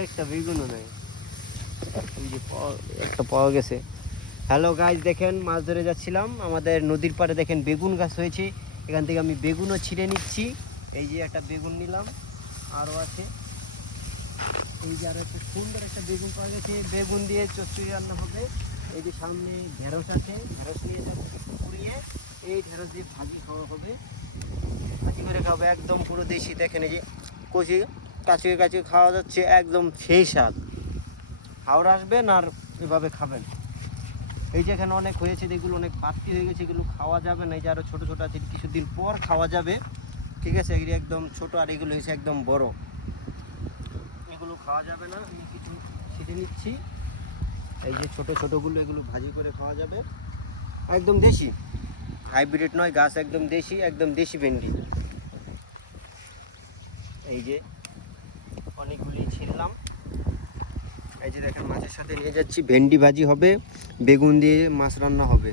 একটা বেগুনও নাই, একটা পাওয়া গেছে। হ্যালো গাইজ, দেখেন মাছ ধরে যাচ্ছিলাম, আমাদের নদীর পাড়ে দেখেন বেগুন গাছ হয়েছে, এখান থেকে আমি বেগুনও ছিঁড়ে নিচ্ছি। এই যে একটা বেগুন নিলাম, আরও আছে। এই যে আরও একটা সুন্দর একটা বেগুন পাওয়া গেছে, বেগুন দিয়ে চচ্চড়ি রান্না হবে। এই যে সামনে ঢেঁড়স আছে, ঢেঁড়স নিয়ে যাবো পুড়িয়ে, এই ঢেঁড়স দিয়ে ভাজি খাওয়া হবে, ভাজি করে খাবো একদম পুরো দেশি। দেখেন এই যে কচি কাছে কাছে খাওয়া যাচ্ছে, একদম সেই স্বাদ। হাওড়া আসবেন আর এভাবে খাবেন। এই যে এখানে অনেক হয়েছে, এগুলো অনেক বাড়তি হয়ে গেছে, এগুলো খাওয়া যাবে না। এই যে আরও ছোটো ছোটো আছে, কিছুদিন পর খাওয়া যাবে, ঠিক আছে। এগুলি একদম ছোটো, আর এগুলো হয়েছে একদম বড়, এগুলো খাওয়া যাবে না। আমি কিছু ছিটে নিচ্ছি, এই যে ছোটো ছোটোগুলো, এগুলো ভাজি করে খাওয়া যাবে, একদম দেশি, হাইব্রিড নয়, গাছ একদম দেশি, একদম দেশি ভেন্ডি। এই যে অনেকগুলি ছিললাম, এই যে দেখেন মাছের সাথে নিয়ে যাচ্ছি, ভেন্ডি ভাজি হবে, বেগুন দিয়ে মাছ রান্না হবে।